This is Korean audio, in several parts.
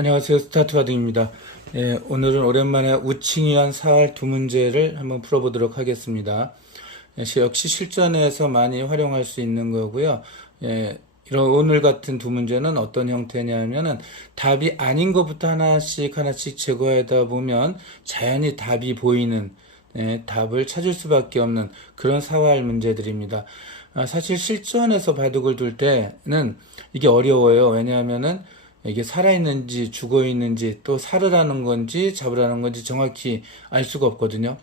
안녕하세요. 스타트바드입니다. 오늘은 오랜만에 우칭이한 사활 두 문제를 한번 풀어보도록 하겠습니다. 역시 실전에서 많이 활용할 수 있는 거고요. 이런 오늘 같은 두 문제는 어떤 형태냐면은 답이 아닌 것부터 하나씩 제거하다 보면 자연히 답이 보이는 답을 찾을 수밖에 없는 그런 사활 문제들입니다. 사실 실전에서 바둑을 둘 때는 이게 어려워요. 왜냐하면은 이게 살아있는지 죽어있는지 또 살으라는 건지 잡으라는 건지 정확히 알 수가 없거든요.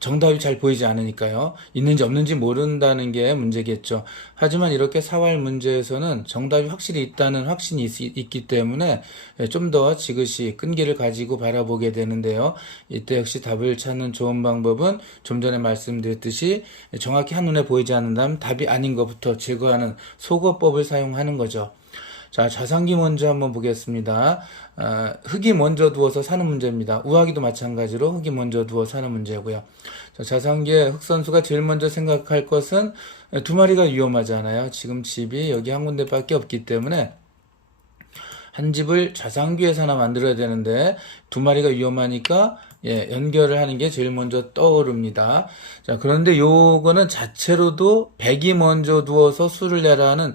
정답이 잘 보이지 않으니까요. 있는지 없는지 모른다는 게 문제겠죠. 하지만 이렇게 사활 문제에서는 정답이 확실히 있다는 확신이 있기 때문에 좀 더 지그시 끈기를 가지고 바라보게 되는데요. 이때 역시 답을 찾는 좋은 방법은 좀 전에 말씀드렸듯이 정확히 한눈에 보이지 않는다면 답이 아닌 것부터 제거하는 소거법을 사용하는 거죠. 자, 자상기 먼저 한번 보겠습니다. 흙이 먼저 두어서 사는 문제입니다. 우하기도 마찬가지로 흙이 먼저 두어 사는 문제고요. 자, 자상기의 흙 선수가 제일 먼저 생각할 것은 두 마리가 위험하잖아요. 지금 집이 여기 한 군데밖에 없기 때문에 한 집을 자상기에서 하나 만들어야 되는데 두 마리가 위험하니까 연결을 하는 게 제일 먼저 떠오릅니다. 자, 그런데 요거는 자체로도 백이 먼저 두어서 수를 내라는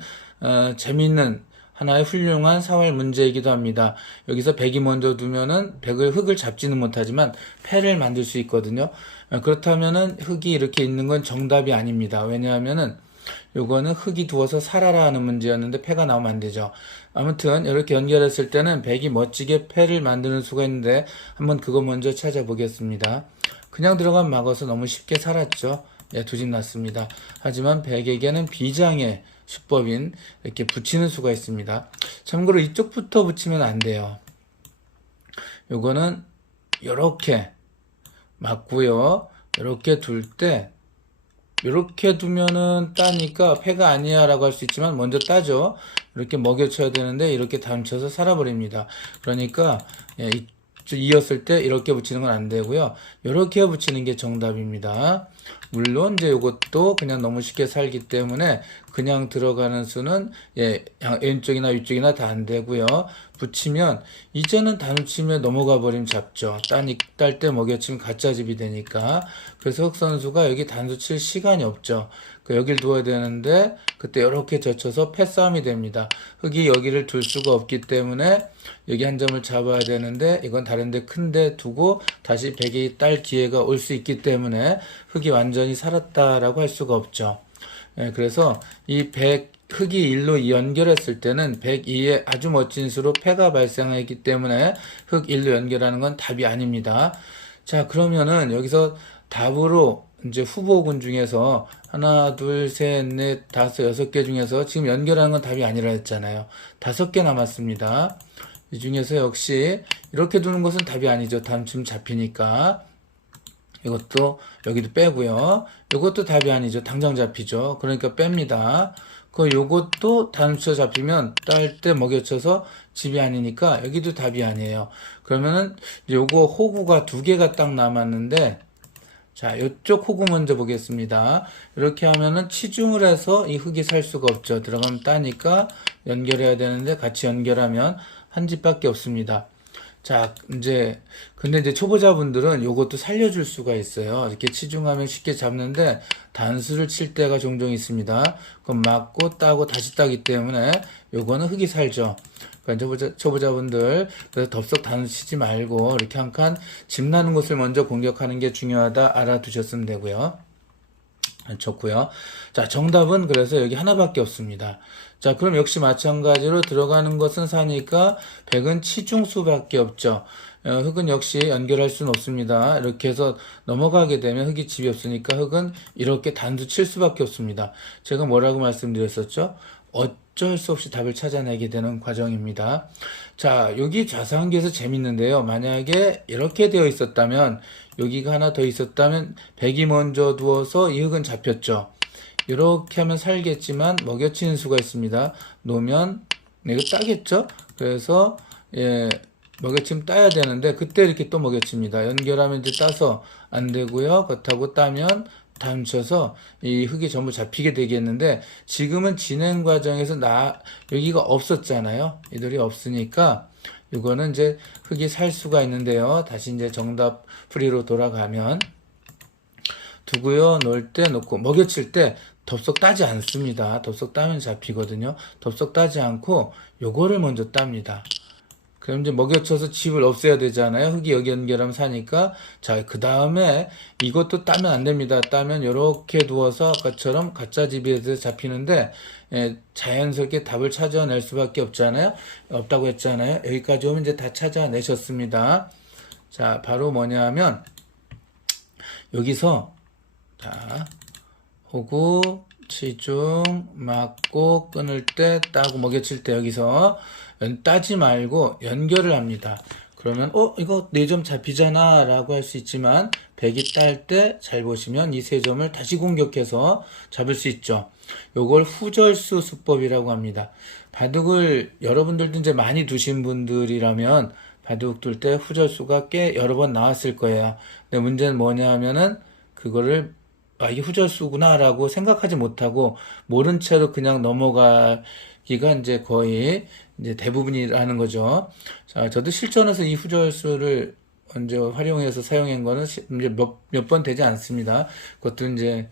재미있는 하나의 훌륭한 사활 문제이기도 합니다. 여기서 백이 먼저 두면은 흙을 잡지는 못하지만 패를 만들 수 있거든요. 그렇다면은 흙이 이렇게 있는 건 정답이 아닙니다. 왜냐하면은 요거는 흙이 두어서 살아라 하는 문제였는데 패가 나오면 안 되죠. 아무튼 이렇게 연결했을 때는 백이 멋지게 패를 만드는 수가 있는데 한번 그거 먼저 찾아보겠습니다. 그냥 들어간 막어서 너무 쉽게 살았죠. 두 집 났습니다. 하지만 백에게는 비장의 수법인 이렇게 붙이는 수가 있습니다. 참고로 이쪽부터 붙이면 안 돼요. 요거는 요렇게 맞고요. 요렇게 둘 때 이렇게 두면은 따니까 패가 아니야 라고 할 수 있지만 먼저 따죠. 이렇게 먹여쳐야 되는데 이렇게 담쳐서 살아버립니다. 그러니까 이었을 때 이렇게 붙이는 건 안 되고요. 이렇게 붙이는 게 정답입니다. 물론 이제 이것도 그냥 너무 쉽게 살기 때문에 그냥 들어가는 수는 왼쪽이나 위쪽이나 다 안 되고요. 붙이면 이제는 단수치면 넘어가 버리면 잡죠. 딸 때 먹여치면 가짜집이 되니까. 그래서 흑 선수가 여기 단수 칠 시간이 없죠. 여길 두어야 되는데 그때 이렇게 젖혀서 패싸움이 됩니다. 흑이 여기를 둘 수가 없기 때문에 여기 한 점을 잡아야 되는데 이건 다른데 큰데 두고 다시 백이 딸 기회가 올 수 있기 때문에 흑이 완전히 살았다라고 할 수가 없죠. 그래서 이 흑이 1로 연결했을 때는 102의 아주 멋진 수로 패가 발생하기 때문에 흑 1로 연결하는 건 답이 아닙니다. 자, 그러면은 여기서 답으로 이제 후보군 중에서 하나, 둘, 셋, 넷, 다섯, 6개 중에서 지금 연결하는 건 답이 아니라 했잖아요. 5개 남았습니다. 이 중에서 역시 이렇게 두는 것은 답이 아니죠. 지금 잡히니까. 이것도 여기도 빼고요. 이것도 답이 아니죠. 당장 잡히죠. 그러니까 뺍니다. 요것도 단수 잡히면 딸 때 먹여쳐서 집이 아니니까 여기도 답이 아니에요. 그러면은 요거 호구가 2개가 딱 남았는데 자, 요쪽 호구 먼저 보겠습니다. 이렇게 하면은 치중을 해서 이 흙이 살 수가 없죠. 들어가면 따니까 연결해야 되는데 같이 연결하면 한 집밖에 없습니다. 자, 근데 이제 초보자분들은 요것도 살려줄 수가 있어요. 이렇게 치중하면 쉽게 잡는데 단수를 칠 때가 종종 있습니다. 그럼 맞고 따고 다시 따기 때문에 요거는 흙이 살죠. 그러니까 초보자분들 그래서 덥석 단수 치지 말고 이렇게 한 칸 집 나는 곳을 먼저 공격하는 게 중요하다 알아두셨으면 되고요. 좋고요. 자, 정답은 그래서 여기 하나밖에 없습니다. 자, 그럼 역시 마찬가지로 들어가는 것은 사니까 100은 치중수밖에 없죠. 흙은 역시 연결할 수는 없습니다. 이렇게 해서 넘어가게 되면 흙이 집이 없으니까 흙은 이렇게 단수 칠 수밖에 없습니다. 제가 뭐라고 말씀드렸었죠? 어쩔 수 없이 답을 찾아내게 되는 과정입니다. 자, 여기 좌상기에서 재밌는데요. 만약에 이렇게 되어 있었다면 여기가 하나 더 있었다면 100이 먼저 두어서 이 흙은 잡혔죠. 이렇게 하면 살겠지만 먹여치는 수가 있습니다. 놓으면 이거 따겠죠? 그래서 먹여치면 따야 되는데 그때 이렇게 또 먹여칩니다. 연결하면 이제 따서 안 되고요. 그렇다고 따면 감춰서 이 흙이 전부 잡히게 되겠는데, 지금은 진행 과정에서 여기가 없었잖아요. 이들이 없으니까 이거는 이제 흙이 살 수가 있는데요. 다시 이제 정답 풀이로 돌아가면, 두고요. 놓을 때 놓고 먹여칠 때 덥석 따지 않습니다. 덥석 따면 잡히거든요. 덥석 따지 않고 요거를 먼저 땁니다. 그럼 이제 먹여쳐서 집을 없애야 되잖아요. 흙이 여기 연결하면 사니까. 자, 그 다음에 이것도 따면 안 됩니다. 따면 이렇게 두어서 아까처럼 가짜 집에서 잡히는데, 자연스럽게 답을 찾아낼 수밖에 없다고 했잖아요. 여기까지 오면 이제 다 찾아내셨습니다. 자, 바로 뭐냐 하면, 여기서, 자, 호구, 치중, 막고, 끊을 때, 따고, 먹여칠 때 여기서 따지 말고 연결을 합니다. 그러면 이거 4점 잡히잖아 라고 할 수 있지만, 백이 딸 때 잘 보시면 이 3점을 다시 공격해서 잡을 수 있죠. 요걸 후절수 수법이라고 합니다. 바둑을 여러분들도 이제 많이 두신 분들이라면 바둑 둘 때 후절수가 꽤 여러 번 나왔을 거예요. 근데 문제는 뭐냐 하면은 그거를 이게 후절수구나 라고 생각하지 못하고 모른 채로 그냥 넘어가기가 이제 거의 이제 대부분이라는 거죠. 자, 저도 실전에서 이 후절수를 언제 활용해서 사용한 거는 이제 몇 번 되지 않습니다. 그것도 이제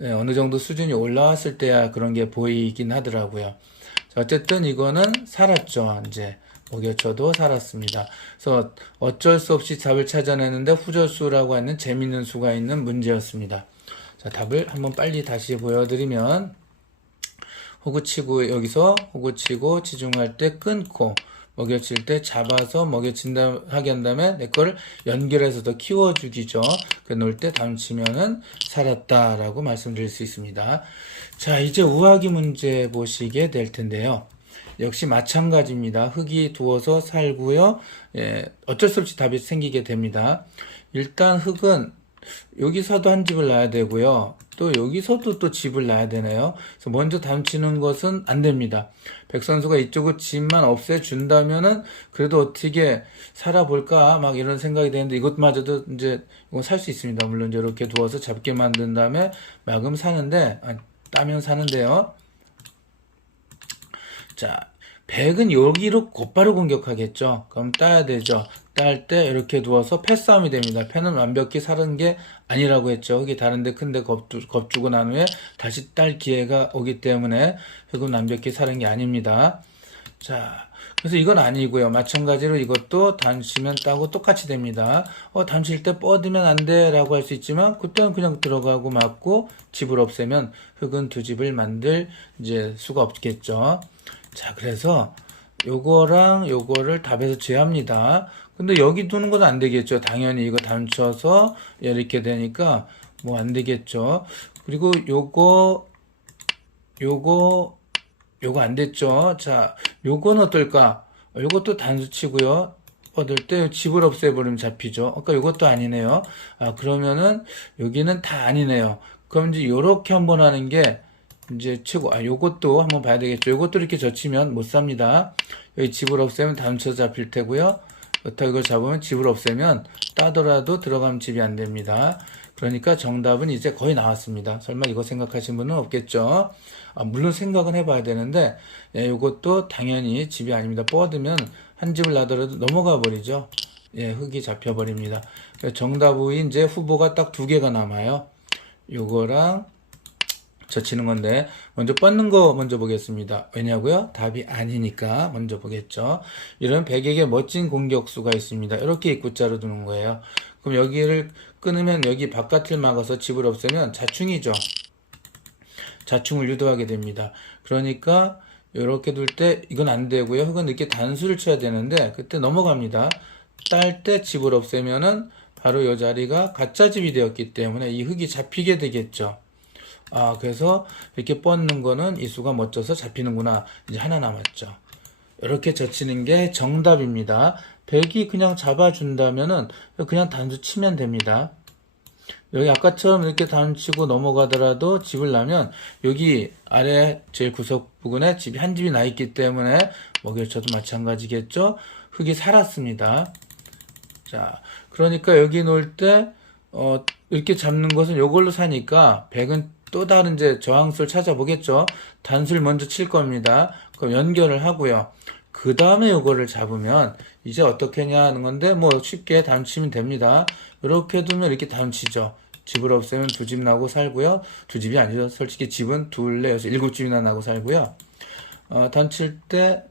어느 정도 수준이 올라왔을 때야 그런 게 보이긴 하더라고요. 자, 어쨌든 이거는 살았죠. 이제 먹여쳐도 살았습니다. 그래서 어쩔 수 없이 답을 찾아내는데 후절수라고 하는 재밌는 수가 있는 문제였습니다. 자, 답을 한번 빨리 다시 보여드리면, 호구치고 여기서 호구치고 치중할 때 끊고 먹여칠 때 잡아서 하게 한 다음에 내 거를 연결해서 더 키워주기죠. 그 놓을 때 다음 치면은 살았다라고 말씀드릴 수 있습니다. 자, 이제 우하기 문제 보시게 될 텐데요. 역시 마찬가지입니다. 흙이 두어서 살고요. 어쩔 수 없이 답이 생기게 됩니다. 일단 흙은 여기서도 한 집을 놔야 되고요. 또 여기서도 또 집을 놔야 되네요. 그래서 먼저 담치는 것은 안 됩니다. 백 선수가 이쪽을 집만 없애준다면은 그래도 어떻게 살아볼까 막 이런 생각이 되는데, 이것마저도 이제 이거 살 수 있습니다. 물론 이렇게 두어서 잡게 만든 다음에 막으면 사는데, 따면 사는데요. 자, 백은 여기로 곧바로 공격하겠죠. 그럼 따야 되죠. 딸 때 이렇게 두어서 패싸움이 됩니다. 패는 완벽히 사는 게 아니라고 했죠. 흙이 다른데 큰데 겁주고 난 후에 다시 딸 기회가 오기 때문에 흙은 완벽히 사는 게 아닙니다. 자, 그래서 이건 아니고요. 마찬가지로 이것도 단치면 따고 똑같이 됩니다. 단칠 때 뻗으면 안 돼 라고 할 수 있지만, 그때는 그냥 들어가고 맞고 집을 없애면 흙은 두 집을 만들 이제 수가 없겠죠. 자, 그래서 요거랑 요거를 답에서 제합니다. 근데 여기 두는 건 안 되겠죠. 당연히 이거 단쳐서 이렇게 되니까 뭐 안 되겠죠. 그리고 요거 안 됐죠. 자, 요건 어떨까? 요것도 단수치고요. 뻗을 때 집을 없애버리면 잡히죠. 아까 요것도 아니네요. 그러면은 여기는 다 아니네요. 그럼 이제 요렇게 한번 하는 게 이제 최고. 요것도 한번 봐야 되겠죠. 요것도 이렇게 젖히면 못 삽니다. 여기 집을 없애면 단쳐서 잡힐 테고요. 그렇다고 이걸 잡으면 집을 없애면 따더라도 들어가면 집이 안 됩니다. 그러니까 정답은 이제 거의 나왔습니다. 설마 이거 생각하신 분은 없겠죠? 물론 생각은 해봐야 되는데, 이것도 당연히 집이 아닙니다. 뻗으면 한 집을 놔더라도 넘어가 버리죠. 흙이 잡혀버립니다. 정답의 이제 후보가 딱 2개가 남아요. 요거랑 젖히는 건데, 먼저 뻗는 거 먼저 보겠습니다. 왜냐고요? 답이 아니니까 먼저 보겠죠. 이런 백에게 멋진 공격수가 있습니다. 이렇게 입구자로 두는 거예요. 그럼 여기를 끊으면 여기 바깥을 막아서 집을 없애면 자충이죠. 자충을 유도하게 됩니다. 그러니까 이렇게 둘 때 이건 안 되고요. 흙은 이렇게 단수를 쳐야 되는데 그때 넘어갑니다. 딸 때 집을 없애면은 바로 이 자리가 가짜 집이 되었기 때문에 이 흙이 잡히게 되겠죠. 그래서 이렇게 뻗는 거는 이 수가 멋져서 잡히는구나. 이제 하나 남았죠. 이렇게 젖히는 게 정답입니다. 백이 그냥 잡아준다면은 그냥 단수 치면 됩니다. 여기 아까처럼 이렇게 단치고 넘어가더라도 집을 놔면 여기 아래 제일 구석 부근에 집이 한 집이 나 있기 때문에 먹여쳐도 마찬가지겠죠. 흙이 살았습니다. 자, 그러니까 여기 놓을 때 이렇게 잡는 것은 요걸로 사니까 100은 또 다른 이제 저항수를 찾아보겠죠. 단수를 먼저 칠 겁니다. 그럼 연결을 하고요. 그 다음에 요거를 잡으면 이제 어떻게 하냐 하는 건데 뭐 쉽게 단치면 됩니다. 이렇게 두면 이렇게 단치죠. 집을 없애면 두 집 나고 살고요. 두 집이 아니죠. 솔직히 집은 둘, 넷, 여섯, 일곱 집이나 나고 살고요. 단칠 때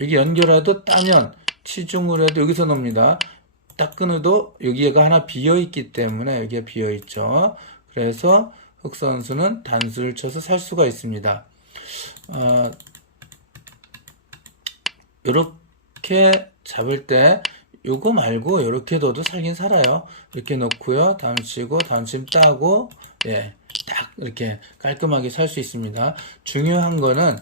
여기 연결해도 따면 치중으로 해도 여기서 놉니다. 딱 끊어도 여기가 하나 비어 있기 때문에 여기가 비어 있죠. 그래서 흑선수는 단수를 쳐서 살 수가 있습니다. 이렇게 잡을 때 요거 말고 이렇게 둬도 살긴 살아요. 이렇게 놓고요. 다음 치고 다음 침 따고 예, 딱 이렇게 깔끔하게 살 수 있습니다. 중요한 거는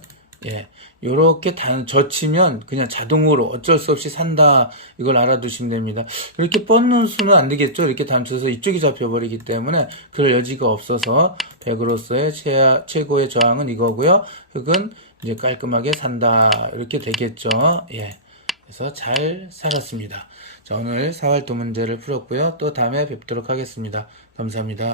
예, 요렇게 젖히면 그냥 자동으로 어쩔 수 없이 산다. 이걸 알아두시면 됩니다. 이렇게 뻗는 수는 안 되겠죠. 이렇게 단쳐서 이쪽이 잡혀버리기 때문에 그럴 여지가 없어서 100으로서의 최고의 저항은 이거고요. 흑은 이제 깔끔하게 산다. 이렇게 되겠죠. 예. 그래서 잘 살았습니다. 자, 오늘 사활도 문제를 풀었고요. 또 다음에 뵙도록 하겠습니다. 감사합니다.